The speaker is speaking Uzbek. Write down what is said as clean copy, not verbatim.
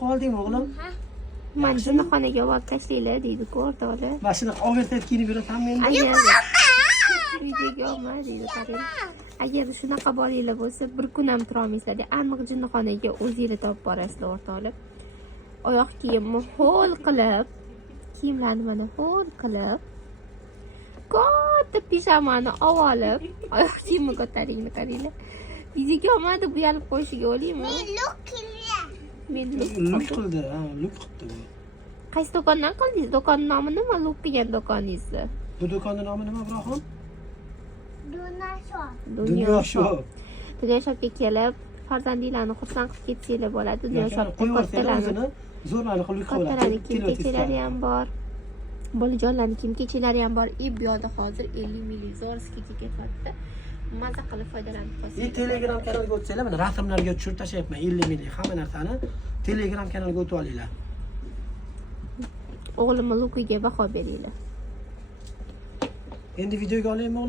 Qoldingmi o'g'lim? Mana shuni xonaga olib tashlanglar deydi-ku o'rtoqlar. Mana shunaqa overtayt kiyinib yurasanmi endi? Videoga olma deydi qarang. Agar shunaqa bolanglar bo'lsa, bir kun ham tura olmaysizlar. Aniq jinnixonaga o'zingizlar topib borasizlar o'rtoqlar. Oyoq kiyimni ho'l qilib, kiyimlarni mana ho'l qilib, katta pijamani olib, oyoq kiyimni ko'taringlar qaranglar. Videoga olmadi, bu yalib qo'yishiga o'laymi? Men Luk qildi, ha, luk qildi. Qaysi do'kondan qildingiz? Do'kon nomi nima? Luk qilgan do'koningizni. Bu do'konning nomi nima, Ibrohim? Dunyo Shop. Dunyo Shopga kelib, farzandinglarni xursand qilib ketsanglar bo'ladi. Dunyo Shopda qo'yib zo'rlarni qilib kattalarni kiyim kechalari ham bor. Bolajonlarni kiyim kechalari ham bor. Bu yoqda hozir 50 milliy zo'rskiga ketyapti. Maza qilib foydalanib qolsangiz. Telegram kanaliga o'tsanglar, mana rasmlarga tushirib tashlayapman 50 milliy hamma narsani Telegram kanaliga o'tib olinglar. O'g'limni Lukiga baho beringlar. Endi videoga olaymi o'g'lim?